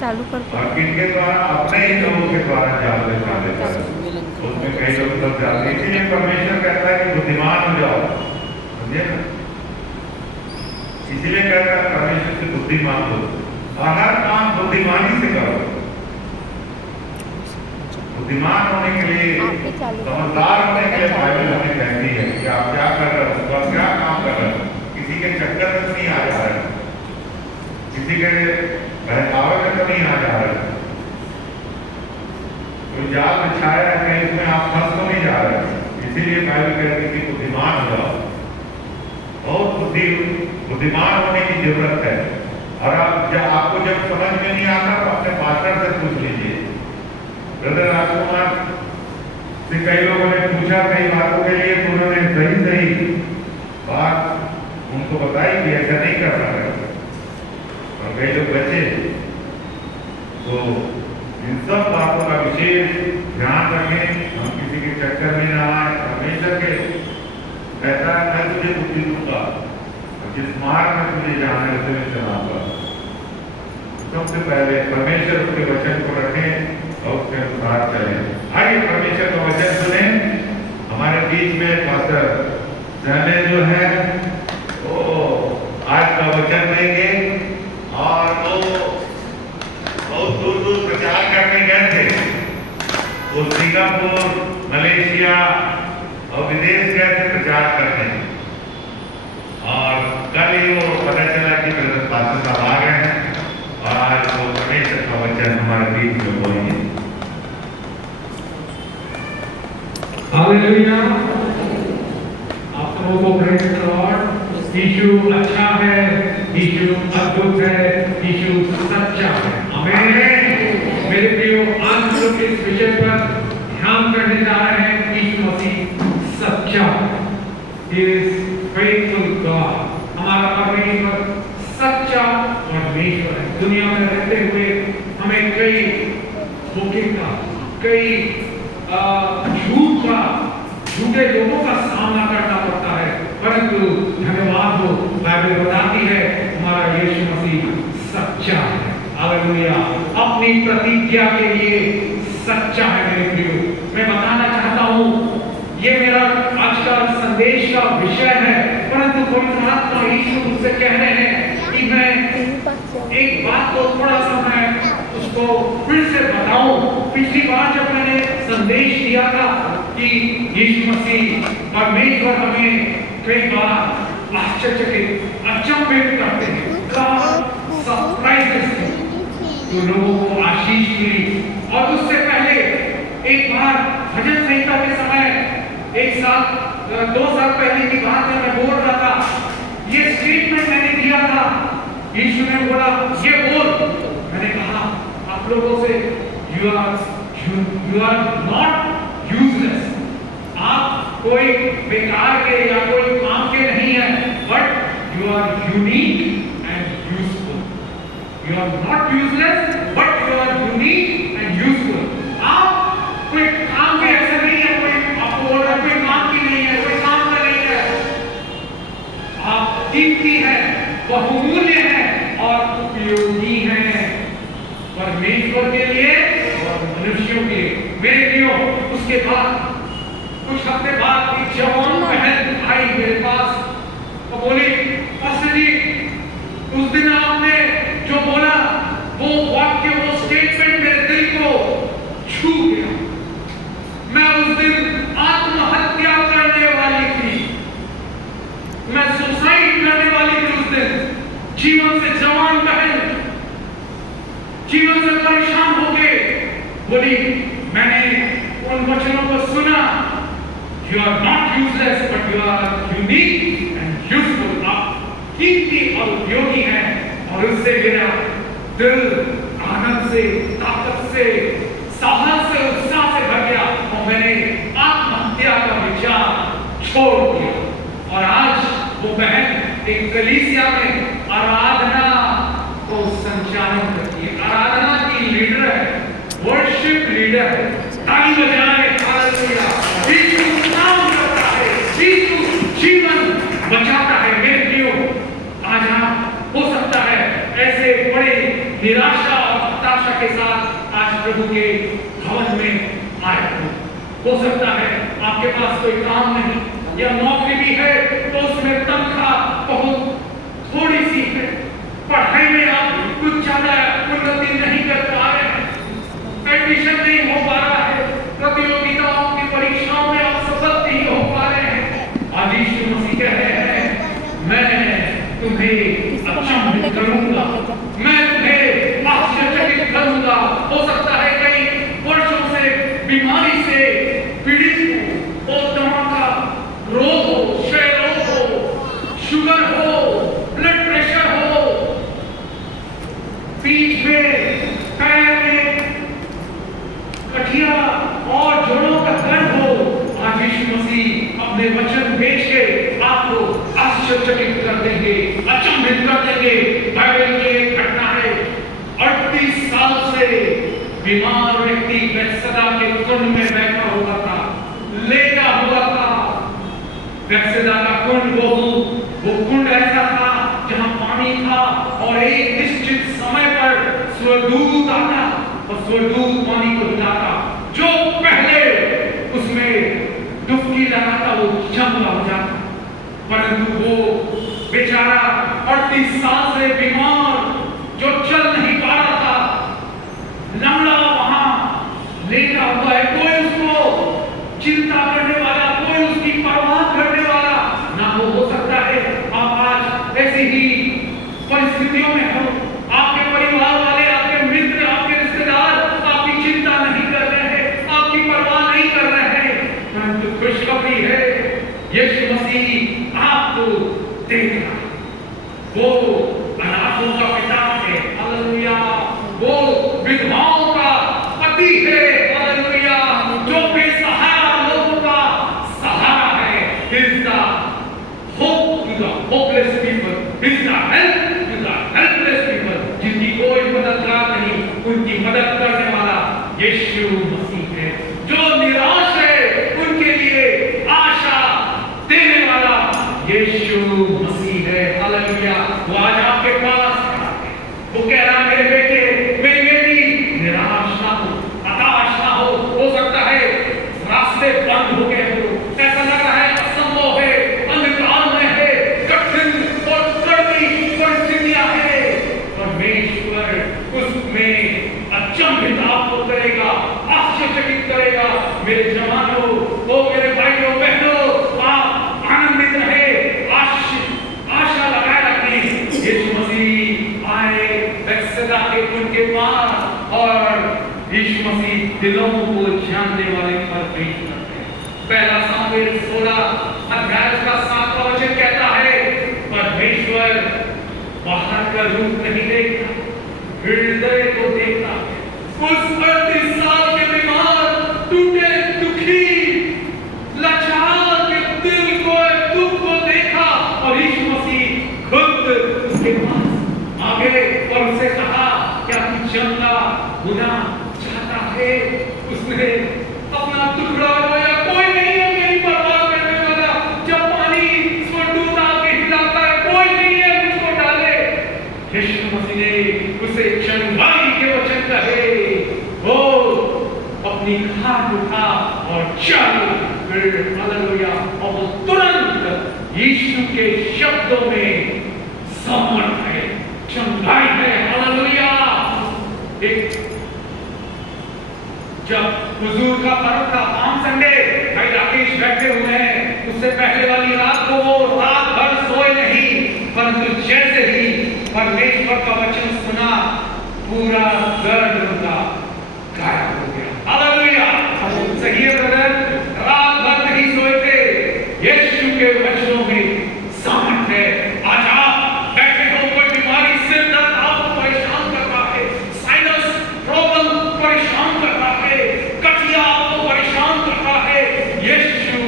चालू है। हालेलुया, अपनी प्रतिज्ञा के लिए सच्चा है मेरे प्रियो। मैं बताना चाहता हूँ, ये मेरा आज का संदेश का विषय है, परंतु पवित्र आत्मा यीशु मुझसे कह रहे हैं कि मैं एक बात को थोड़ा सा मैं उसको फिर से बताऊं। पिछली बार जब मैंने संदेश दिया था कि यीशु मसीह परमेश्वर हमें कई बार आश्चर्यचकित अचंभित करते हैं, सरप्राइजेस तो लोगों को आशीष मिली। और उससे पहले एक बार भजन संहिता के समय एक साल 2 साल पहले की बात है, मैं बोल रहा था, ये स्टेटमेंट मैंने दिया था, यीशु ने बोला ये बोल। मैंने कहा आप लोगों से यू आर नॉट यूजलेस, आप कोई बेकार के या कोई काम के नहीं है, but you are unique and useful. You are not useless but you are unique and useful. आप कोई काम के ऐसे नहीं है, कोई आपको बोल रहा है कोई काम की नहीं है, कोई काम का नहीं है, आप कीमती है, बहुमूल्य है और उपयोगी है परमेश्वर के लिए और मनुष्यों के लिए। मेरे प्रियो, उसके बाद कुछ हफ्ते बाद एक जवान बहन आई मेरे पास और बोली, पास्टर जी उस दिन आपने जो बोला वो वाक्य, वो स्टेटमेंट मेरे दिल को छू गया। मैं उस दिन आत्महत्या करने वाली थी, मैं सुसाइड करने वाली थी उस दिन। जीवन से जवान बहन जीवन से परेशान होके बोली, मैंने उन वचनों को सुना, you are not useless but you are unique and useful. आप कीमती और उपयोगी हैं। और उससे मेरा दिल आनंद से, ताकत से, साहस से, उत्साह से भर गया और मैंने आत्महत्या का विचार छोड़ दिया। और आज वो बहन एक कलीसिया में आराधना को संचालन करती है, आराधना की लीडर है, वर्शिप लीडर है। ताली बजाएं, हालेलुया। यीशु काम करता है, यीशु जीवन बचाता है। मेरे प्रियो, आज आप हो सकता है ऐसे बड़े निराशा और हताशा के साथ आज प्रभु के भवन में आए हो सकता है आपके पास कोई काम नहीं या नौकरी भी है तो उसमें तनख्वाह बहुत थोड़ी सी है, पढ़ाई में आप कुछ ज्यादा उन्नति नहीं कर पा रहे हैं, एडमिशन नहीं हो पा रहा है, प्रतियोगिताओं की परीक्षाओं में आप सफल नहीं हो पा रहे हैं। आज यीशु मसीह कह रहे हैं, मैं तुम्हें अचंभित करूंगा, मैं तुम्हें आश्चर्यचकित करूंगा। हो सकता है कई वर्षों से बीमारी से पीड़ित हो, दमा का रोग हो, क्षय रोग हो, शुगर हो, ब्लड प्रेशर हो, पीठ में, पैर में गठिया और जोड़ों का दर्द हो। आज यीशु मसीह अपने वचन भेज के आपको आश्चर्यचकित कर देंगे, अचंभित कर देंगे। बाइबल की एक घटना है, 38 साल से बीमार व्यक्ति बैतसैदा के कुंड में बैठा हुआ था, लेटा हुआ था। बैतसैदा का कुंड वो कुंड ऐसा था जहां पानी था और एक निश्चित समय पर स्वर्गदूत आता और स्वर्गदूत पानी को हिलाता, जो पहले उसमें डुबकी लगाता वो चंगा हो जाता। परंतु वो बेचारा 38 साल से बीमार जो चल नहीं पा रहा था, लंगड़ा वहां लेटा हुआ है, कोई उसको चिंता करने वाला, कोई उसकी परवाह करने वाला ना हो सकता है आप आज ऐसी ही परिस्थितियों में हो, आपके परिवार वाले, आपके मित्र, आपके रिश्तेदार आपकी चिंता नहीं कर रहे हैं, आपकी परवाह नहीं कर रहे हैं। परंतु खुशखबरी है, यीशु मसीह आपको देख रहा है। वो अनाथों का पिता है, हालेलुया। वो विधवाओं का पति है, हालेलुया। जो बेसहारा लोगों का सहारा है, He is the hope to the hopeless people, He is the help to the helpless people। जिनकी कोई मददगार नहीं, उनकी मदद करने वाला यीशु मसीह है। जो निराश है उनके लिए आशा देने वाला यीशु मसीह है, हालेलुया। वो आज आपके पास वो कह रहा है, मेरे बेटे हालेलुया। और वो तुरंत यीशु के शब्दों में सामर्थ है, चंगाई है, हालेलुया। एक जब हुजूर का पर्व था पाम संडे, भाई राकेश बैठे हुए हैं, उससे पहले वाली रात को वो रात भर सोए नहीं, परंतु जैसे ही परमेश्वर का वचन सुना, पूरा दर्द उनका गायब हो गया, हालेलुया। सही है ब्रदर, रात भर नहीं सोए थे, यीशु के वचनों में सामर्थ है। आज आप बैठे हो, कोई बीमारी, सिर दर्द आपको परेशान कर रहा है, साइनस प्रॉब्लम परेशान कर रहा है, कटिया आपको परेशान कर रहा है, यीशु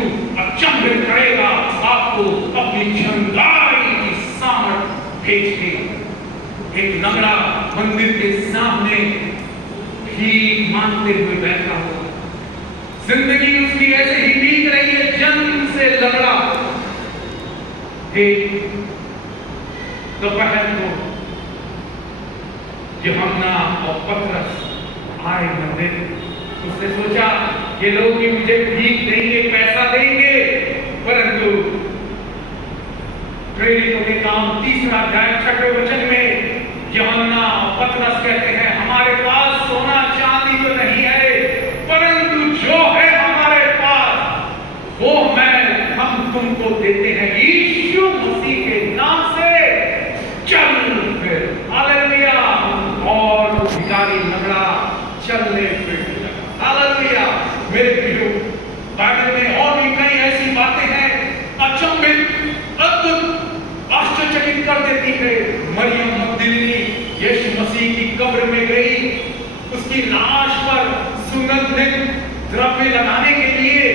अचंभित करेगा आपको अपनी चंगाई की सामर्थ भेज के। एक लंगड़ा मंदिर के सामने भीख मांगते हुए बैठा हुआ, जिंदगी उसकी ऐसे ही बीत रही है, जन्म से लंगड़ा। एक दोपहर को यूहन्ना और पतरस आए मंदिर। उसने सोचा ये लोग भी मुझे भीख देंगे, पैसा देंगे, परंतु प्रेरितों के काम 3 अध्याय 6 वचन में यूहन्ना और पतरस कहते हैं, हमारे पास सोना चांदी तो नहीं है, परंतु जो है हमारे पास वो हम तुमको देते हैं। यीशु मसीह के नाम से चल फिर, हालेलुया। और भिखारी लंगड़ा चलने फिरने लगा, हालेलुया। मेरे प्रियो, बाइबल में और भी कई ऐसी बातें हैं अचंभित, अद्भुत, आश्चर्यचकित कर देती है। मरियम मगदलीनी यीशु मसीह की कब्र में गई, उसकी लाश पर सुगंधित द्रव्य लगाने के लिए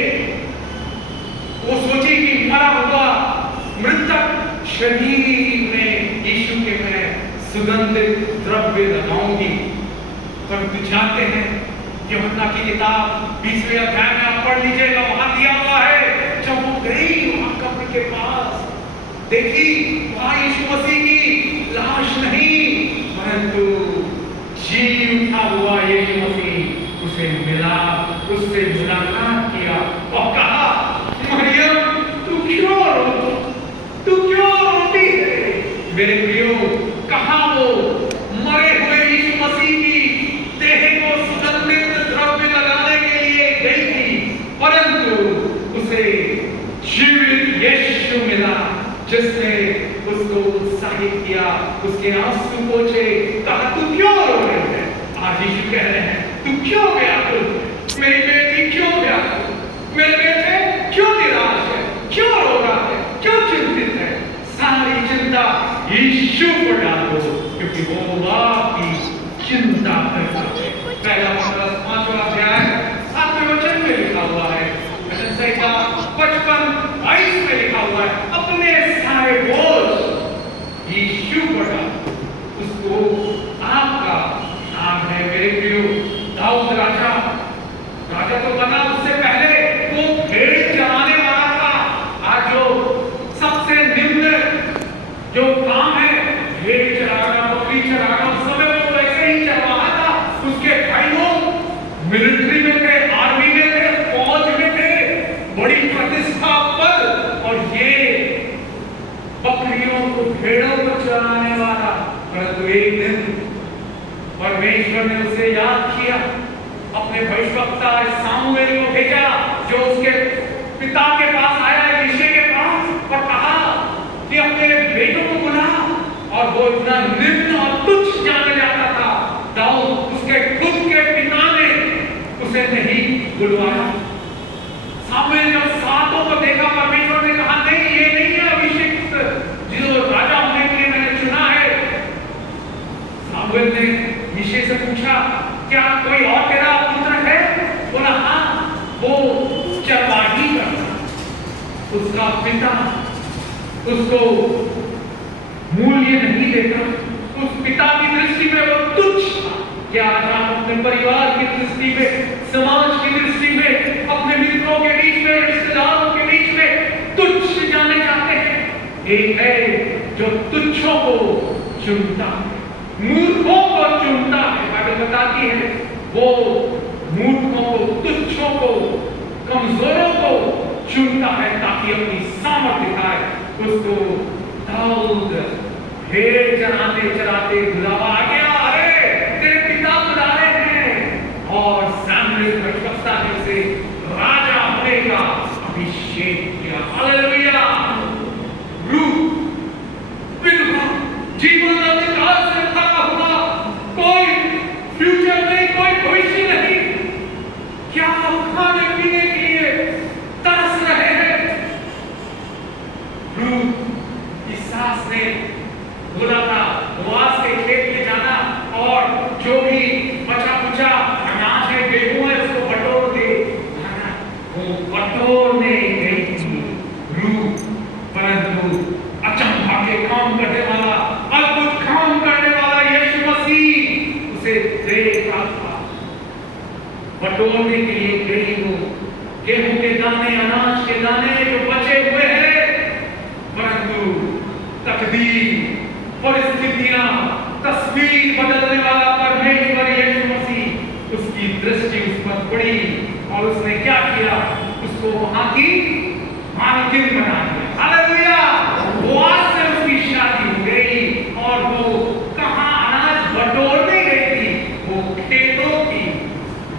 वो सोची कि मरा हुआ मृतक शरीर में यीशु के मैं सुगंधित द्रव्य लगाऊंगी। परंतु जानते हैं, यूहन्ना की किताब 20वें अध्याय में आप पढ़ लीजिएगा, वहां दिया हुआ है, जब वो गई वहां कब्र के पास, देखी वहां यीशु मसीह की लाश नहीं, परंतु जी उठा हुआ यीशु मसीह उसे मिला, उससे मुलाकात किया और कहा, मरियम तू क्यों रोती है? मेरे प्रियो, कहां वो मरे हुए यीशु मसीह की देह को सुगंधित द्रव्य लगाने के लिए गई थी, परंतु उसे जीवित यीशु मिला, जिसने उसको उत्साहित किया, उसके आंसू पोंछे, कहा तू क्यों रो रही है? आज यीशु कह रहे हैं, तू क्यों व्याकुल? मेरी बेटी क्यों व्याकुल? मेरे बेटे क्यों निराश है? क्यों रो रहा है? क्यों चिंतित है? सारी चिंता यीशु पर डालो, क्योंकि वो आपकी चिंता करता है। पहला पत्रस 5वां अध्याय 7वें वचन में लिखा हुआ है, वचन संहिता 55:22 में लिखा हुआ है, अपने सारे बोझ यीशु पर डालो, उसको आपका नाम है। मेरे प्रियो, दाऊद राजा तो बना, उससे पहले वो भेड़ चराने वाला था। आज जो सबसे निम्न जो काम है, भेड़ चराना, बकरी चराना, उस समय वो वैसे ही चरवाहा था। उसके भाई लोग मिलिट्री में थे, आर्मी में थे, फौज में थे, बड़ी प्रतिष्ठा पद, और ये बकरियों को, भेड़ों को चराने वाला। परंतु एक दिन परमेश्वर ने उसे याद किया, अपने भविष्यवक्ता सामुएल को भेजा, जो उसके पिता के पास आया, यिशै के पास, और कहा कि अपने बेटों को बुला। और वो इतना निम्न और तुच्छ जाना जाता था, दाऊद उसके खुद के पिता ने उसे नहीं बुलवाया। सामुएल जब सातों को देखा, परमेश्वर ने कहा नहीं, ये नहीं है अभिषिक्त जो राजा होने के लिए मैंने चुना है। सामुएल ने यिशै से पूछा, क्या कोई और तेरा पुत्र है? बोला हाँ, वो चरवाही करता। उसका पिता उसको मूल्य नहीं देता, उस पिता की दृष्टि में वो तुच्छ था। क्या आज आप अपने परिवार की दृष्टि में, समाज की दृष्टि में, अपने मित्रों के बीच में, रिश्तेदारों के बीच में तुच्छ जाने चाहते हैं? एक है जो तुच्छों को चुनता है, मूर्खों को चुनता है। बाइबल बताती है वो मूर्खों को, तुच्छों को, कमजोरों को चुनता है ताकि अपनी सामर्थ दिखाए। उसको दाऊद भेड़ चराते चराते बुलावा आ गया, अरे तेरे पिता बुला रहे हैं, और सामूएल भविष्यवक्ता ने उसे राजा होने का अभिषेक किया। हालेलुया। रूत विधवा, जीवन अंधकार से भरा हुआ, कोई फ्यूचर नहीं, कोई भविष्य नहीं, क्या खाने पीने के लिए तरस रहे हैं। रूत की सास ने बोला था बोआज के खेत में जाना और जो भी बचा कुचा अनाज है, गेहूं है, उसको बटोर दे खाना। वो बटोरने गई थी रूत, परंतु अचंभा के काम करने वाला, अद्भुत काम करने वाला यीशु मसीह उसे देख रहा था। बटोरने के लिए गई वो गेहूं के दाने, अनाज के दाने जो बचे हुए हैं, परंतु तकदीर, परिस्थितियां, तस्वीर बदलने वाला परमेश्वर यीशु मसीह, उसकी दृष्टि उस पर पड़ी और उसने क्या किया, उसको वहां की मालकिन बना दिया। हालेलुया। बोआज से उसकी शादी हो गई और वो कहां अनाज बटोरने गई थी, वो खेतों की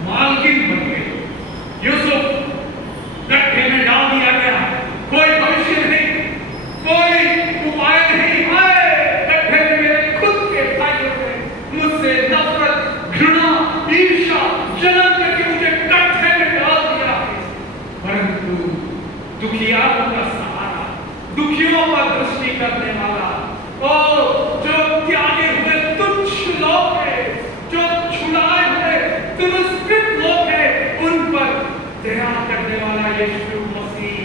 मालकिन बन गई। यूसुफ गड्ढे में डाल दिया गया, कोई भविष्य नहीं, कोई उपाय नहीं। गड्ढे में मेरे खुद के भाइयों ने मुझसे नफरत, घृणा, ईर्ष्या, जलन करके मुझे गड्ढे में डाल दिया। परंतु दुखियारों का सहारा, दुखियों पर दृष्टि करने वाला, ओ जो त्यागे हुए तुच्छ लोग हैं, जो छुड़ाए हुए तिरस्कृत लोग हैं, उन पर दया करने वाला यीशु मसीह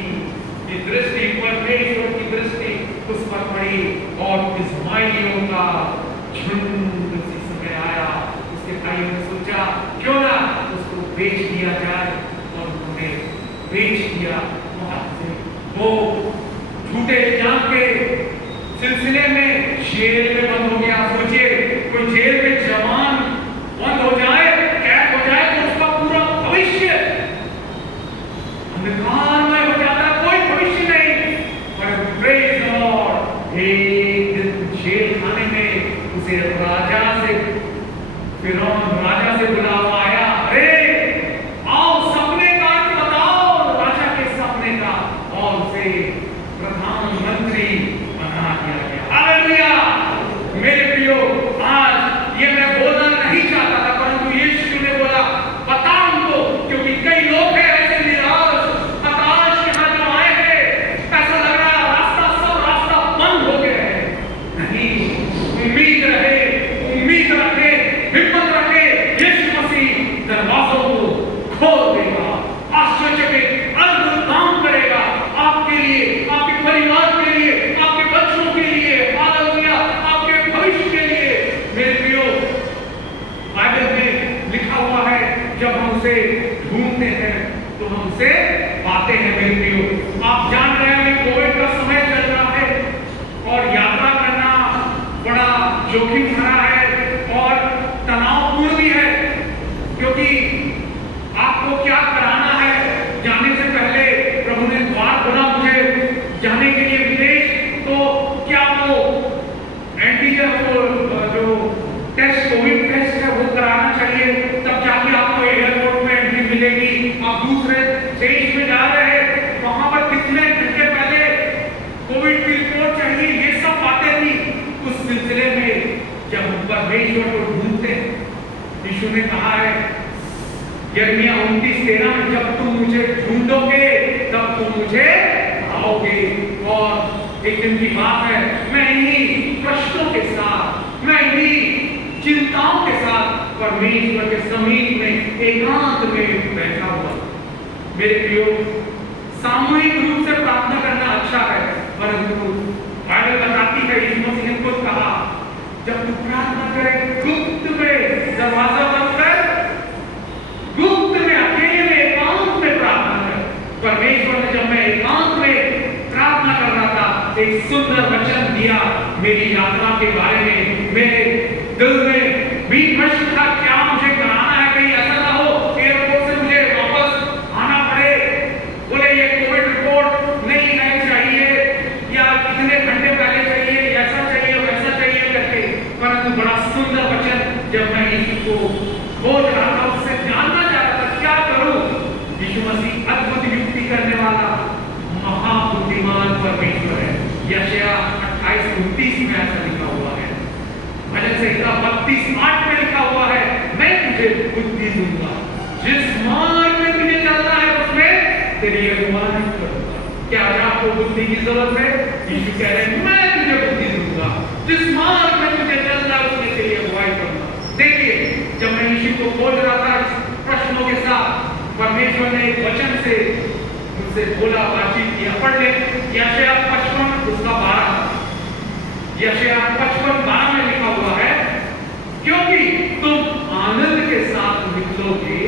की दृष्टि, परमेश्वर की दृष्टि उस पर पड़ी और इस्माइलियों का झुंड उसी समय आया। उसके भाइयों ने सोचा क्यों ना उसको बेच दिया जाए, और उन्होंने बेच दिया। वहां से वो झूठे इल्जाम के सिलसिले में जेल में बंद हो गया। सोचिए कोई जेल में जवान बंद हो जाए, कैद हो जाए, तो उसका पूरा भविष्य अंधकार में हो जाता, कोई भविष्य नहीं। पर प्रेज़ द लॉर्ड, एक दिन जेल खाने में उसे राजा से, फिरौन राजा से बुलावा आया, अरे आओ सपने का अर्थ बताओ, राजा के सपने का, और उसे प्रधानमंत्री बना दिया गया। हालेलुया। मेरे प्रियो, आज ये मैं बोलना नहीं चाहता था, परंतु यीशु ने बोला बता उनको, क्योंकि कई लोग हैं ऐसे निराश, हताश यहाँ जो आए हैं, ऐसा लग रहा है रास्ता, सब रास्ता बंद हो गया है। नहीं, उम्मीद रहे, उम्मीद रखे, हिम्मत रखे, यीशु मसीह दरवाजों को खोल देगा, आश्चर्यचकित अद्भुत काम करेगा आपके लिए, आपके परिवार के लिए, आपके बच्चों के लिए, हालेलुया, आपके भविष्य के लिए। मेरे प्रियो, बाइबल में लिखा हुआ है जब हम उसे ढूंढते हैं तो हम उसे पाते हैं। मेरे प्रियो, आप जान रहे हैं कोविड का समय चल रहा है और यात्रा करना बड़ा जोखिम भरा है और तनावपूर्ण भी है, क्योंकि आपको क्या कराना है। जाने से पहले प्रभु ने द्वार खोला मुझे जाने के लिए विदेश, तो क्या वो एंटीजन जो टेस्ट, कोविड टेस्ट है, वो कराना चाहिए, तब जाके आपको एयरपोर्ट में एंट्री मिलेगी। आप दूसरे देश में जा रहे हैं, वहां पर कितने घंटे पहले कोविड की रिपोर्ट चाहिए, ये सब बातें थी। उस सिलसिले में जब हम परमेश्वर को ढूंढते हैं, यीशु ने कहा है यिर्मयाह 29:13 में, जब तुम मुझे ढूंढोगे तब तुम मुझे पाओगे। और एक दिन की बात है, मैं इन्हीं प्रश्नों के साथ, मैं इन्हीं चिंताओं के साथ परमेश्वर के समीप में एकांत में बैठा हुआ। मेरे प्रियो, सामूहिक रूप से प्रार्थना करना अच्छा है, परंतु बाइबल बताती है, यीशु मसीह ने खुद कहा जब तू प्रार्थना करे गुप्त में, दरवाजा बंद कर, गुप्त में, अकेले में, एकांत में प्रार्थना कर। परमेश्वर ने जब मैं एकांत में प्रार्थना कर रहा था, एक सुंदर वचन दिया मेरी यात्रा के बारे में। मेरे दिल में भी प्रश्न था, क्या मुझे कराना है, कहीं ऐसा ना हो एयरपोर्ट से मुझे वापस आना पड़े, बोले ये कोविड बुद्धिमान परमेश्वर है। यशायाह 28:29 में ऐसा लिखा हुआ है। भजन संहिता 32:8 में लिखा हुआ है, मैं तुझे बुद्धि दूंगा, जिस मार्ग में तुझे चलना है उसमें तेरी अगुवाई करूंगा। क्या आज आपको बुद्धि की जरूरत है? यीशु कह रहे हैं मैं तुझे बुद्धि दूंगा, जिस मार्ग में तुझे चलना है उसमें तेरी अगुवाई करूंगा। देखिए, जब मैं यीशु को खोज रहा था इस प्रश्नों के साथ, परमेश्वर ने एक वचन से मुझसे बोला, बातचीत किया। पढ़ ले यशायाह 55 उसका 12। यशायाह 55:12 में लिखा हुआ है, क्योंकि तुम आनंद के साथ निकलोगे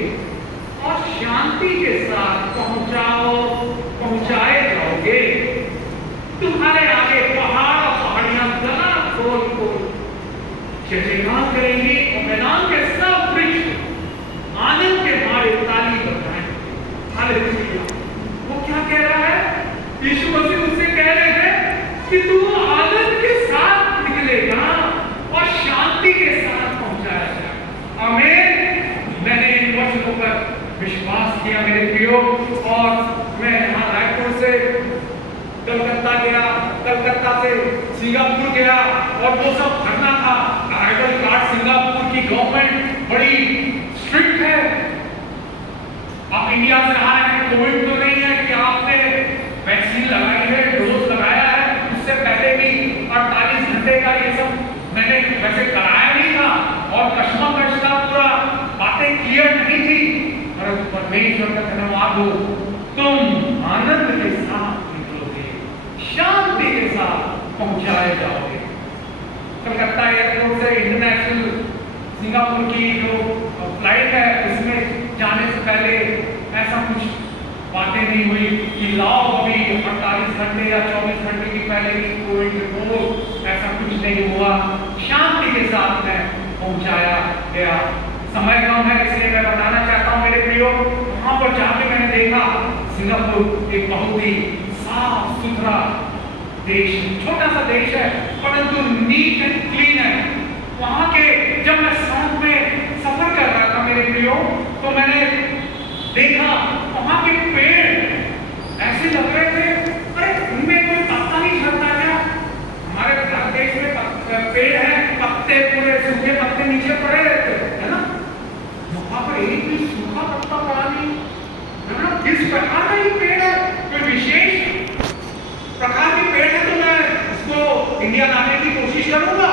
और शांति के साथ पहुंचाए जाओगे। तुम्हारे आगे पहाड़ और पहाड़ियां गला खोल खोल जयजयकार करेंगे और मैदान के सब वृक्ष आनंद के मारे ताली बजाएंगे। हालेलुया। वो क्या कह रहा है? यीशु मसीह उससे कह रहे हैं कि तू आनंद के साथ निकलेगा और शांति के साथ पहुंचाया जाएगा। आमीन। मैंने इन वचनों पर विश्वास किया मेरे प्रियो, और मैं यहाँ रायपुर से कलकत्ता गया, कलकत्ता से सिंगापुर गया, और वो सब भरना था। अराइवल कार्ड सिंगापुर की गवर्नमेंट बड़ी स्ट्रिक्ट है। आप इंडिया से आ रहे हैं, कोविड तो नहीं है कि आपने वैक्सीन लगाई है, डोज लगाया है, उससे पहले भी 48 घंटे का ये सब मैंने वैसे कराया नहीं था, और कश्मकश का पूरा बातें क्लियर नहीं थी। परमेश्वर का धन्यवाद हो, तुम आनंद के साथ निकलोगे, शांति के साथ पहुंचाए जाओगे। कलकत्ता एयरपोर्ट से इंटरनेशनल सिंगापुर की जो फ्लाइट है उसमें जाने से पहले ऐसा कुछ बातें नहीं हुई कि लाओ अभी 48 घंटे या 24 घंटे की पहले की कोविड रिपोर्ट, ऐसा कुछ नहीं हुआ। शांति के साथ में पहुंचाया गया। समय कम है इसलिए मैं बताना चाहता हूँ मेरे प्रियो, वहां पर जाके मैंने देखा सिंगापुर एक बहुत ही साफ सुथरा देश, छोटा सा देश है परंतु नीट एंड क्लीन है। वहां के जब मैं सड़क में सफर कर रहा था मेरे प्रियो, तो मैंने देखा वहां के पेड़ ऐसे लग रहे थे, अरे उनमें कोई पत्ता नहीं झड़ता क्या? हमारे भारत देश में पेड़ है, पत्ते पूरे सूखे पत्ते नीचे पड़े रहते है ना, वहां पर एक भी सूखा पत्ता पड़ा नहीं है ना। किस प्रकार का ये पेड़ है? कोई विशेष प्रकार के पेड़ है, तो मैं इसको इंडिया लाने की कोशिश करूंगा।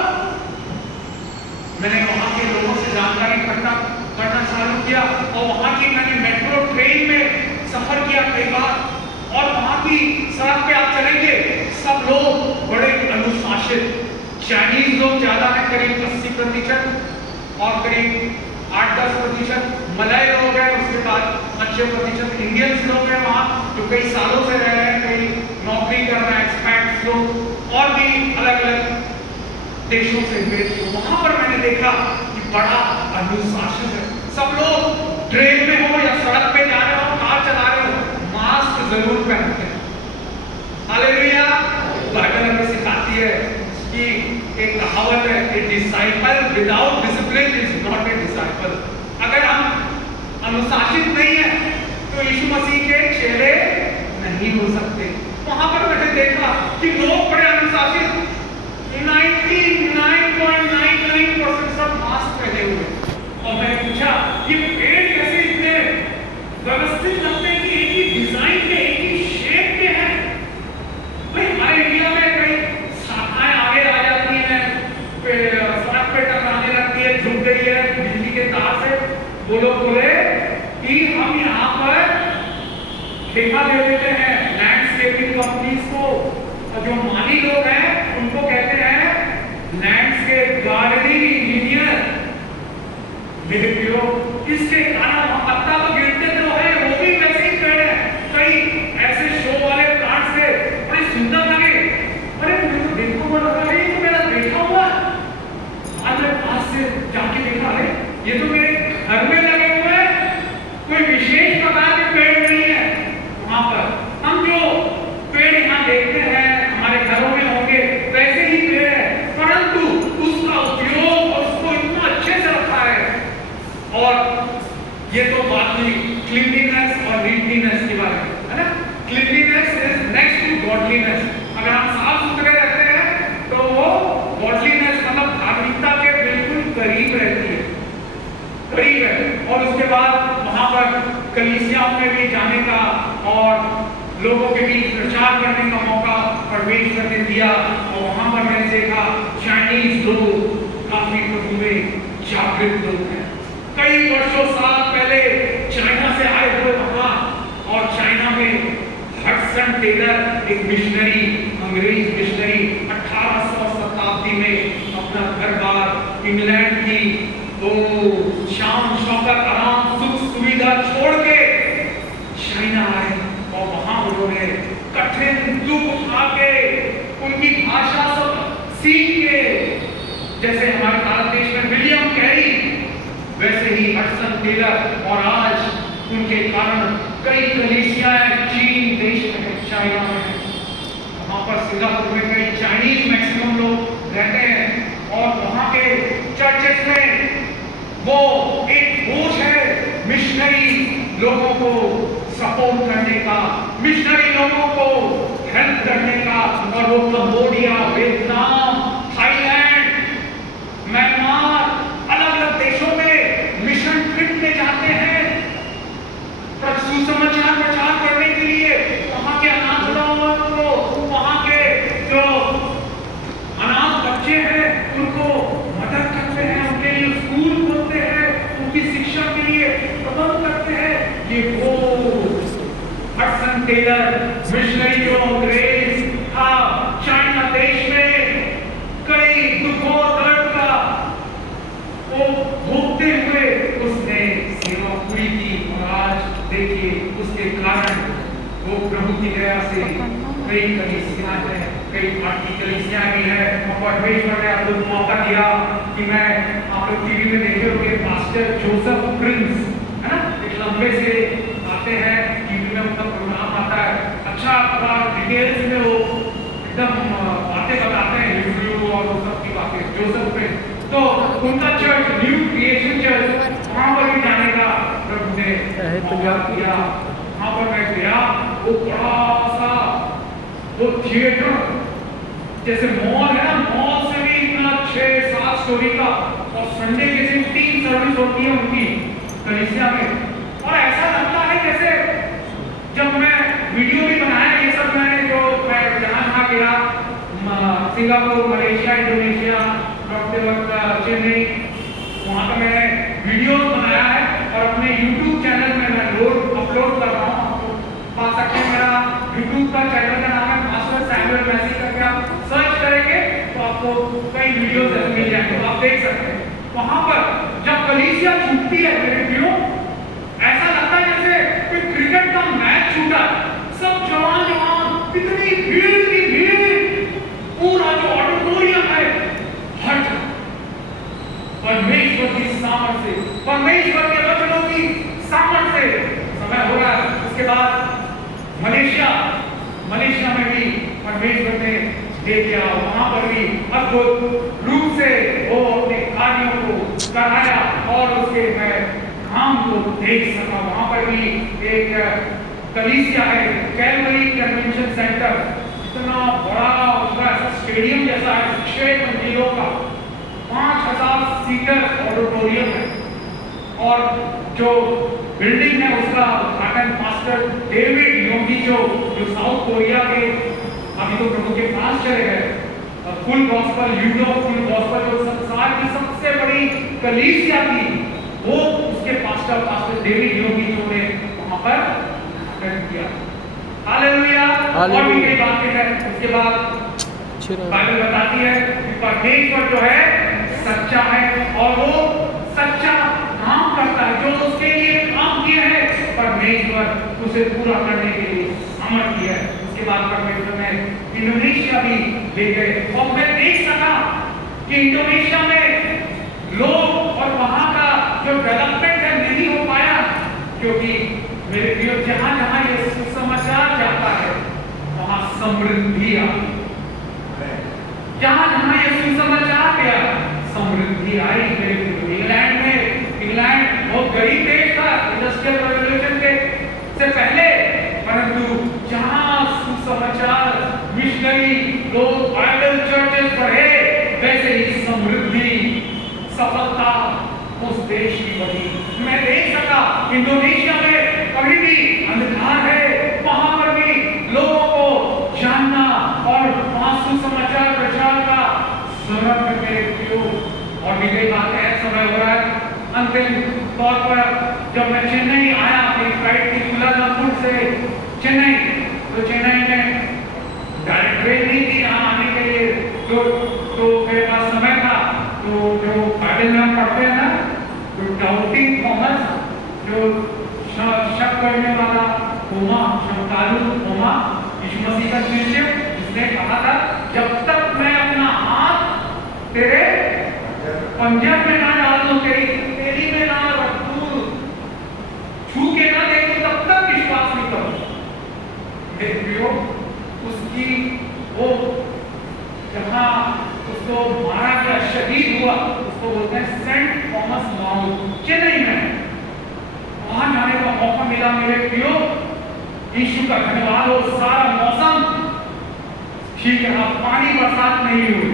मैंने वहां के लोगों से जानकारी इकट्ठा करना चालू किया, और वहां की मैंने मेट्रो ट्रेन में सफर किया कई बार, और वहां की सड़क पे आप चलेंगे सब लोग बड़े अनुशासित, चाइनीज लोग ज्यादा है करीब 80% और करीब 8-10% मलय लोग हैं, उसके बाद 5% इंडियंस लोग हैं वहाँ जो कई सालों से रह रहे हैं, कई नौकरी कर रहे हैं, एक्सपैट्स लोग, और भी अलग अलग देशों से हुए। तो वहां पर मैंने देखा कि बड़ा अनुशासन है। सब लोग ट्रेन में हो या सड़क पे जा रहे हो, कार चला रहे हो, मास्क जरूर पहनते हैं। हालेलुया। बाइबल हमें सिखाती है कि एक कहावत है, a disciple without discipline is not a disciple. अगर हम अनुशासित नहीं है तो यीशु मसीह के चेले नहीं हो सकते। वहां पर मैंने देखा कि लोग बड़े अनुशासित, 99.99% सब मास्क पहने हुए, और मैंने पूछा ये पेड़ कैसे इतने व्यवस्थित लगते हैं कि एक ही डिजाइन के, एक ही शेप के हैं। भाई हमारे इंडिया में कई शाखाएं आगे आ जाती हैं, सड़क पे टकराने लगती है, झुक गई है बिजली के तार से। वो लोग बोले कि हम यहाँ पर ठेका दे देते हैं लैंडस्केपिंग कंपनीज को, और जो माली लोग हैं उनको कहते हैं लैंडस्केप गार्डनिंग इंजीनियर। मेरे प्रियो, इसके कारण पत्ता तो गिरते तो है, वो भी वैसे ही पेड़ है। कई ऐसे शो वाले प्लांट्स थे, बड़े सुंदर लगे। अरे मुझे तो देखो बड़ा लगा, ये तो मेरा देखा हुआ। आज मैं पास से जाके देखा, अरे ये तो मेरे घर में लगे हुए हैं, कोई विशेष प्रकार के पेड़ नहीं है। वहां पर हम जो पेड़ यहाँ देखते हैं हमारे घरों में होंगे वैसे ही पेड़ है, परंतु उसका उपयोग और उसको इतना अच्छे से रखा है। और ये तो गॉडलीनेस। अगर हम साफ सुथरे रहते हैं तो वो गॉडलीनेस मतलब धार्मिकता के बिल्कुल करीब रहती है, करीब है। और उसके बाद वहां पर कलीसियाओं में भी जाने का और लोगों के बीच प्रचार करने का मौका परमेश्वर ने दिया। और वहां पर मैंने देखा चाइनीज लोग काफी प्रभु में जागृत लोग हैं। कई वर्षों साल पहले चाइना से आए हुए वहां, और चाइना में हडसन टेलर एक मिशनरी, अंग्रेज मिशनरी 1800 शताब्दी में अपना घर बार इंग्लैंड की तो शान शौकत आराम सुख सुविधा छोड़ के चाइना आए। और वहां उन्होंने कठिन दुख उठा के उनकी भाषा सब सीख के, जैसे हमारे भारत देश में विलियम कैरी, वैसे ही हडसन टेलर। और आज उनके कारण कई कलीसियाएं चीन देश में है, चाइना में है। वहां पर सिंगापुर में कई चाइनीज मैक्सिमम लोग रहते हैं। और वहां के चर्चेस में वो एक बोझ है मिशनरी लोगों को सपोर्ट करने का, मिशनरी लोगों को हेल्प करने का। और वो कंबोडिया, वियतनाम, थाईलैंड, म्यांमार, अलग अलग देशों में मिशन ट्रिप में जाते हैं सुसमाचार प्रचार करने के लिए। वहां के अनाथ लोगों को, वहां के जो अनाथ बच्चे हैं उनको मदद करते हैं, उनके लिए स्कूल खोलते हैं, उनकी शिक्षा के लिए प्रबंध करते हैं। ये वो हडसन टेलर मिशनरी जो अंग्रेज था चाइना देश में, कई दुखों दर्द का वो भोगते हुए उसने सेवा पूरी की। और आज देखिए उसके कारण वो प्रभु की दया से कई कलीसियां हैं, कई भारतीय कलीसियां भी हैं। और परमेश्वर ने आपको मौका दिया कि मैं, आप लोग टीवी में देखे होंगे पास्टर जोसेफ प्रिंस, है ना, एक लंबे से आते हैं टीवी में, उनका प्रोग्राम आता है, अच्छा पूरा डिटेल्स में वो एकदम बातें बताते हैं, यूट्यूब और वो सब की बातें। जोसेफ प्रिंस तो उनका चर्च न्यू क्रिएशन चर्च, वहां पर भी जाने का प्रभु ने मौका दिया। वहां पर मैं गया, वो बड़ा सा वो थिएटर जैसे मॉल है ना, मॉल से भी इतना 6-7 स्टोरी का। और संडे के दिन 3 सर्विस होती है उनकी कलीसिया में। और ऐसा लगता है जैसे, जब मैं वीडियो भी बनाया ये सब, मैंने जो मैं जहां गया सिंगापुर, मलेशिया, इंडोनेशिया, चेन्नई, वहां का मैंने वीडियो बनाया है और अपने YouTube चैनल में मैं अपलोड कर रहा हूँ। आपको पा सकते हैं, मेरा YouTube का चैनल का नाम है पास्टर सैमुअल मैसी करके, आप सर्च करेंगे तो आपको कई वीडियोस ऐसे मिल जाएंगे, तो आप देख सकते हैं। वहां पर जब कलीसिया छूटती है मेरे प्रियो, ऐसा लगता है जैसे कोई क्रिकेट का मैच छूटा, सब जवान इतनी भीड़ की भीड़, पूरा जो ऑडिटोरियम है हर जगह परमेश्वर की सामर्थ से, परमेश्वर के वचनों की सामर्थ से। समय हो रहा है। उसके बाद मलेशिया में भी परमेश्वर ने दे दिया, वहां पर भी अद्भुत रूप से वो अपने कार्यों को कराया और उसके मैं काम को देख सका। वहां पर भी एक कलीसिया है, कैलवरी कन्वेंशन सेंटर, इतना बड़ा उसका स्टेडियम जैसा है, 6 मंजिलों का, 5000 सीटर ऑडिटोरियम है। और जो बिल्डिंग है उसका उद्घाटन पास्टर डेविड योगी जो साउथ कोरिया के अभी तो प्रभु के पास चले गए, full gospel Europe full gospel जो संसार की सबसे बड़ी कलीसिया थी, वो उसके पास्टर डेविड योगी जो ने वहां पर उद्घाटन किया। हालेलुया। और भी कई बातें हैं। उसके बाद बाइबल बताती है कि परमेश्वर जो है सच्चा है और वो सच्चा काम करता है। जो उसके लिए काम किया है परमेश्वर उसे पूरा करने के लिए सामर्थ्य है। उसके बाद परमेश्वर ने इंडोनेशिया भी ले गए और मैं देख सका कि इंडोनेशिया में लोग और वहां का जो डेवलपमेंट है नहीं हो पाया, क्योंकि मेरे प्रिय जहां जहां ये सुसमाचार जाता है वहां समृद्धि आती है। जहां जहां ये सुसमाचार गया समृद्धि आई। इंग्लैंड बहुत गरीब देश था इंडस्ट्रियल रेवोल्यूशन के से पहले, परंतु जहां सुसमाचार मिशनरी लोग बाइबल चर्चेस बढ़े, वैसे ही समृद्धि सफलता उस देश की बढ़ी। मैं देख सका इंडोनेशिया में कभी भी अंधकार है, वहां पर भी लोगों को जानना और सुसमाचार प्रचार का जरूरत है मेरे प्रियो। और भी कई बातें हैं, समय हो रहा है। अंतिम तौर पर जब मैं चेन्नई आया, अपनी फ्लाइट थी कुलालमपुर से चेन्नई, तो चेन्नई में डायरेक्ट ट्रेन नहीं थी यहाँ आने के लिए, तो मेरे पास समय था। तो जो बाइबल में हम पढ़ते हैं ना, जो डाउटिंग थॉमस, जो शक करने वाला थोमा, श्रद्धालु थोमा, यीशु मसीह का शिष्य, जिसने कहा था जब तक मैं अपना हाथ तेरे पंजर में ना डाल दूं, तेरी में ना रखूं, छू के ना देखूं, तब तक विश्वास नहीं करूं। मेरे प्रियो, उसकी वो जहां उसको मारा गया, शहीद हुआ, उसको बोलते हैं सेंट थॉमस माउंट, चेन्नई में। वहां जाने का मौका मिला मेरे प्रियो। यीशु का धन्यवाद हो, सारा मौसम ठीक है, पानी बरसात नहीं हुई।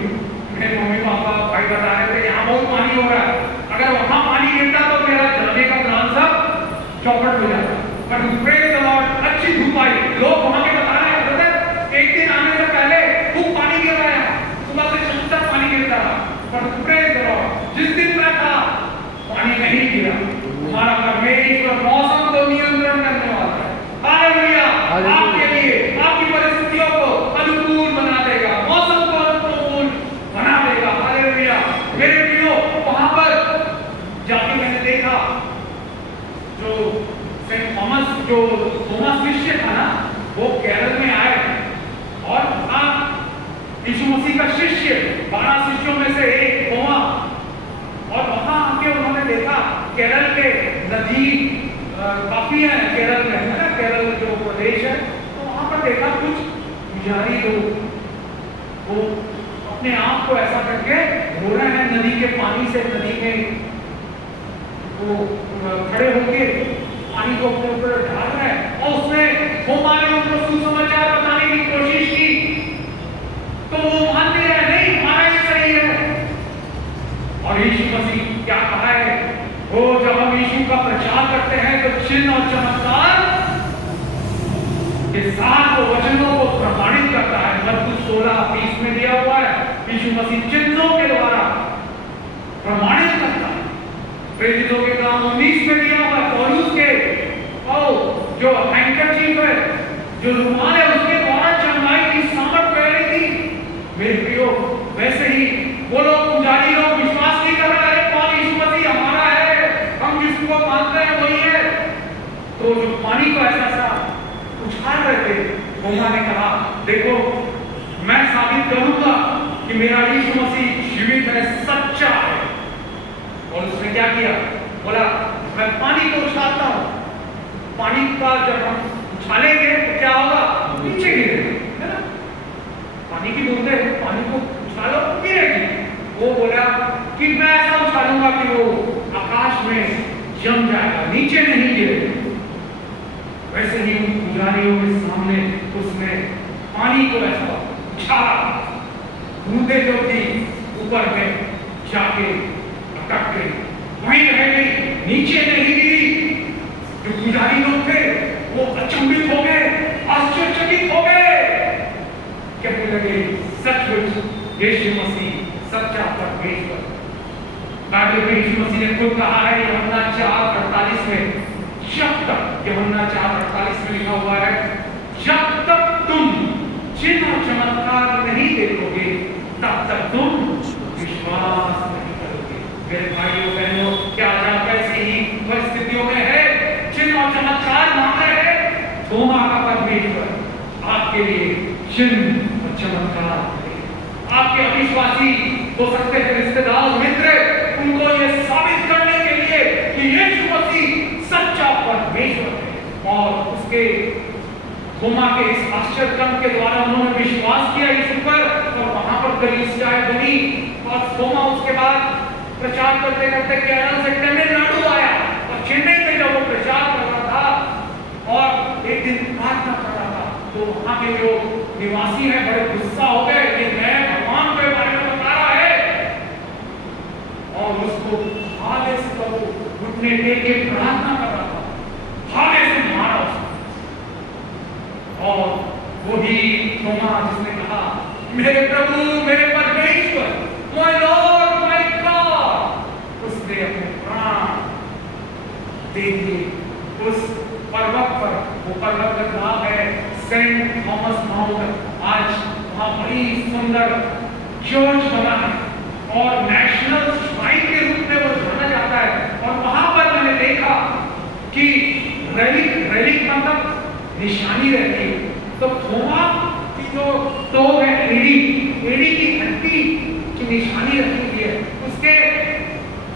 मेरे मम्मी पापा भाई बता रहे थे यहाँ बहुत पानी हो रहा है, अगर वहां पानी गिरता तो मेरा जाने का प्लान सब चौपट हो जाता। पर प्रेज द लॉर्ड, अच्छी धूप आई। लोग वहां के बता रहे हैं ब्रदर, एक दिन आने से पहले खूब पानी गिर रहा है, सुबह से शाम तक पानी गिरता रहा। पर प्रेज द लॉर्ड, जिस दिन मैं था पानी नहीं गिरा। हमारा परमेश्वर मौसम को नियंत्रण करने वाला है। हालेलुया, आपके लिए आपकी परिस्थितियों को अनुकूल बना देगा, मौसम को अनुकूल बना देगा। हालेलुया मेरे प्रियो, वहां पर जाके मैंने देखा जो सेंट थॉमस, जो थॉमस शिष्य था ना, वो केरल में आए और यीशु मसीह का शिष्य, 12 शिष्यों में से एक थोमा। और वहां आके उन्होंने देखा केरल के नदी काफी है, केरल में है ना, केरल जो प्रदेश है, तो वहां पर देखा कुछ पुजारी लोग वो अपने आप को ऐसा करके धो रहे हैं नदी के पानी से, नदी में वो खड़े होके पानी को अपने ऊपर डाल रहे हैं। और उसमें थोमा ने उनको सुसमाचार बताने की कोशिश की, तो वो मान नहीं रहे, नहीं हमारा ही सही है। और यीशु मसीह क्या कहा है, वो जब हम यीशु का प्रचार करते हैं तो चिन्ह और चमत्कार के साथ वो वचनों को प्रमाणित करता है। मत्ती 16:20 में दिया हुआ है, यीशु मसीह चिन्हों के द्वारा प्रमाणित करता है। प्रेरितों के काम 19 में दिया हुआ है, पौलुस के और जो हैंकरचीफ है, जो रुमाल है, उसके द्वारा चंगाई की सामर्थ रह रही थी। मेरे प्रियो, वैसे ही वो लोग पुजारी लोग विश्वास नहीं कर रहे हैं कौन यीशु मसीह हमारा है, हम जिसको मानते हैं वही है। तो जो पानी को ऐसा सा उछाल रहे थे, थोमा ने कहा देखो मैं साबित करूंगा कि मेरा यीशु मसीह जीवित है, सच्चा है। और उसने क्या किया, बोला मैं पानी को उछालता हूं। पानी का जब हम उछालेंगे तो क्या होगा, नीचे गिरेगा, है ना। पानी की बूंदें पानी को उछालो गिरेगी। वो बोला कि मैं ऐसा उछालूंगा कि वो आकाश में जम जाएगा, नीचे नहीं गिरेगा। वैसे ही उन पुजारियों के सामने उसने पानी को ऐसा उछाला, बूंदें जो थी ऊपर में जाके अटक गई, वहीं रह गई, नीचे नहीं गिरी। जो पुजारी लोग थे वो अचंभित हो गए, आश्चर्यचकित हो गए, कहने लगे सचमुच यीशु मसीह सच्चा परमेश्वर। बाइबल में यीशु मसीह ने खुद कहा है, यूहन्ना 4:48 में, जब तक, यूहन्ना 4:48 में लिखा हुआ है, जब तक तुम चिन्ह और चमत्कार नहीं देखोगे तब तक तुम विश्वास नहीं करोगे। मेरे भाइयों बहनों, क्या आप ऐसी ही परिस्थितियों में है, चिन्ह और चमत्कार मांग रहे हैं, थोमा का परमेश्वर आपके लिए चिन्ह और चमत्कार, आपके अविश्वासी हो सकते हैं रिश्तेदार मित्र, उनको यह साबित करने के लिए कि यीशु मसीह सच्चा परमेश्वर है। और उसके थोमा के इस आश्चर्य कर्म के द्वारा उन्होंने विश्वास किया यीशु पर, और वहां पर कलीसियाएं बनी। और थोमा उसके बाद प्रचार करते करते केरल से तमिलनाडु आया, और चेन्नई में जब वो प्रचार कर रहा था और एक दिन प्रार्थना कर रहा था, तो वहां के जो निवासी हैं बड़े गुस्सा हो गए कि मैं भगवान के बारे में बता रहा है, और उसको भाले से तो घुटने टेक के प्रार्थना कर रहा था, भाले से मारा उसको। और वही थोमा जिसने कहा मेरे प्रभु मेरे परमेश्वर, माय लॉर्ड माय गॉड, उसने अपने प्राण दे दिए उस पर्वत पर। वो पर्वत का नाम है सेंट थॉमस माउंट। आज वहाँ बड़ी सुंदर चर्च बना है और नेशनल श्राइन के रूप में वो जाना जाता है। और वहां पर मैंने देखा कि रेलिक मतलब निशानी रहती है। तो थोमा की जो तो है एड़ी की हड्डी की निशानी रखी हुई है, उसके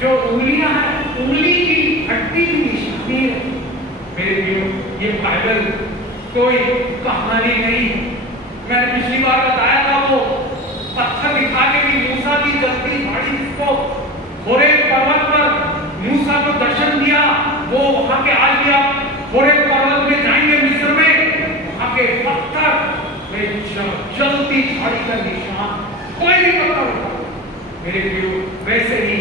जो उंगलियां हैं उंगली की हड्डी की निशानी है। मेरे प्रियो, ये बाइबल कोई कहानी नहीं। मैंने पिछली बार बताया था वो पत्थर दिखा के भी मूसा की जलती झाड़ी जिसको होरेब पर्वत पर मूसा को दर्शन दिया, वो वहां के आज भी आप होरेब पर्वत में जाएंगे मिस्र में, वहां के पत्थर में जलती झाड़ी का निशान कोई नहीं पता होता। मेरे प्रियो, वैसे ही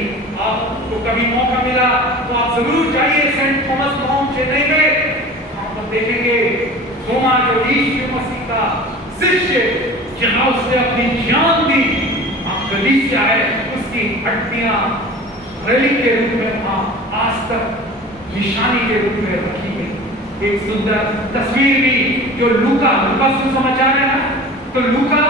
आपको कभी मौका मिला तो आप जरूर जाइए सेंट थॉमस माउंट चेन्नई में। वहां पर देखेंगे थोमा जो यीशु मसीह का शिष्य, जहां उसने अपनी जान दी, वहां कलीसिया है, उसकी हड्डियां रेलिक के रूप में वहां आज तक निशानी के रूप में रखी गई। एक सुंदर तस्वीर भी जो लूका सुसमाचार है ना, तो लूका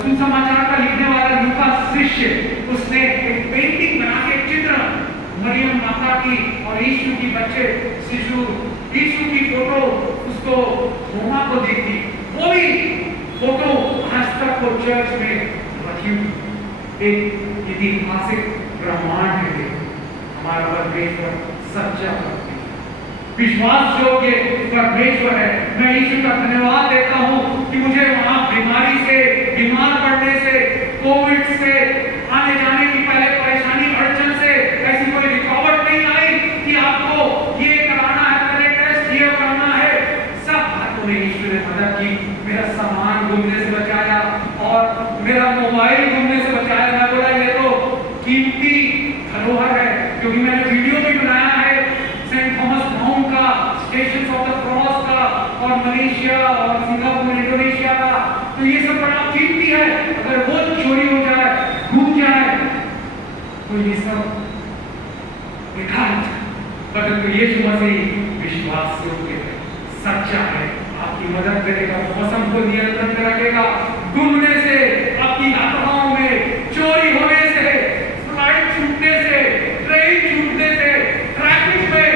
सुसमाचार का लिखने वाला लूका शिष्य, उसने एक पेंटिंग बना के चित्र मरियम माता की और यीशु की बच्चे शिशु यीशु की फोटो उसको थोमा को दी थी। वो भी फोटो आज तक वो चर्च में रखी हुई। एक ऐतिहासिक प्रमाण है हमारा परमेश्वर सच्चा विश्वास योग्य परमेश्वर है। मैं यीशु का धन्यवाद देता हूँ कि मुझे वहां बीमारी से, बीमार पड़ने से, कोविड से, आने जाने की पहले परेशानी अड़चन से ऐसी कोई रुकावट नहीं आई कि आपको ये कराना है, पहले टेस्ट ये करना है। सब बातों में यीशु ने मदद की। मेरा सामान घूमने से बचाया और मेरा मोबाइल घूमने से बचाया। मैं बोला ये तो कीमती धरोहर है, क्योंकि मैंने वीडियो भी बनाया है सेंट थॉमस माउंट का, स्टेशन ऑफ द क्रॉस का, और मलेशिया और सिंगापुर इंडोनेशिया का। तो ये सब बड़ा कीमती है। अगर वो चोरी हो जाए, डूब जाए, तो ये सब बेकार हो जाए। परंतु यीशु मसीह विश्वास योग्य है, सच्चा है, आपकी मदद करेगा, मौसम को नियंत्रण में रखेगा, डूबने से, आपकी यात्राओं में चोरी होने से, फ्लाइट छूटने से, ट्रेन छूटने से, ट्रैफिक में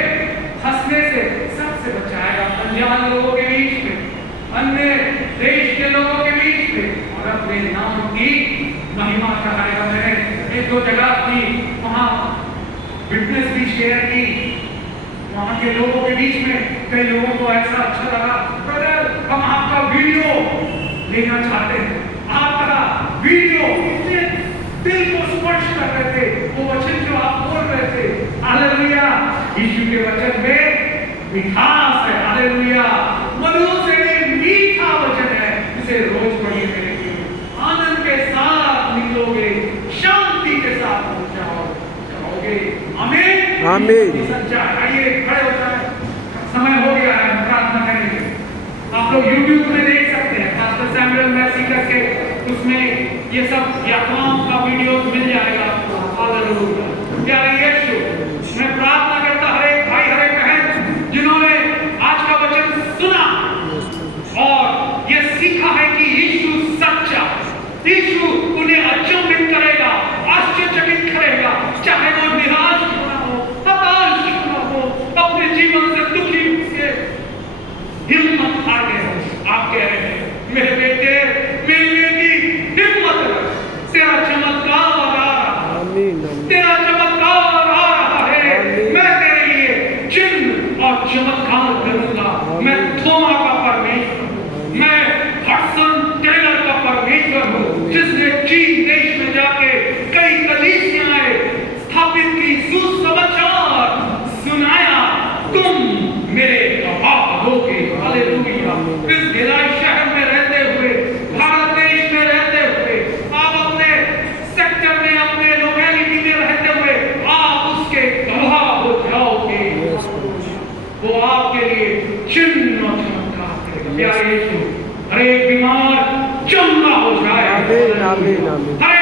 फंसने से, सबसे बचाएगा। अनजान लोगों के बीच में, अन्य देश के लोगों के बीच में, और अपने नाम की महिमा कराएगा। मैंने एक दो जगह अपनी वहां विटनेस भी शेयर की, वहां के लोगों के बीच में कई लोगों को ऐसा अच्छा लगा, ब्रदर हम आपका वीडियो लेना चाहते हैं, आपका वीडियो दिल को स्पर्श कर रहे थे, वो वचन जो आप बोल रहे थे। हालेलुया, यीशु के वचन में मिठास है। हालेलुया, मधुर से मीठा वचन है, इसे रोज पढ़िए मेरे लिए, आनंद के साथ निकलोगे, शांति के साथ जाओगे। आमीन आमीन। सच्चा आइए खड़े हो जाए, समय हो गया है प्रार्थना करेंगे। आप लोग YouTube में देख सकते हैं, पास्टर सैमुअल मैसी करके, उसमें ये सब यात्राओं का वीडियो मिल जाएगा आपको। हालेलुया, प्यारे यीशु, मैं प्रार्थना करता हर एक भाई हर एक बहन जिन्होंने आज का वचन सुना और ये सीखा है कि यीशु सच्चा, यीशु उन्हें अचंभित करेगा, आश्चर्यचकित करेगा, चाहे वो निराश क्यों ना हो, हताश क्यों ना हो, अपने जीवन से दुखी से हिम्मत हार गए हो। आप कह रहे हैं मेरे बेटे, मेरी बेटी, हिम्मत रख, तेरा चमत्कार आ रहा है, तेरा चमत्कार आ रहा है। मैं तेरे लिए चिन्ह और चमत्कार करूंगा। मैं थोमा का परमेश्वर हूँ, मैं हडसन टेलर का परमेश्वर हूँ, जिसने चीन देश में जाके कई कलीसियाएं स्थापित की, सुसमाचार सुनाया, तुम मेरे गवाह होगे। हालेलुया। इस गिलाय शहर में आमीन आमीन। हरे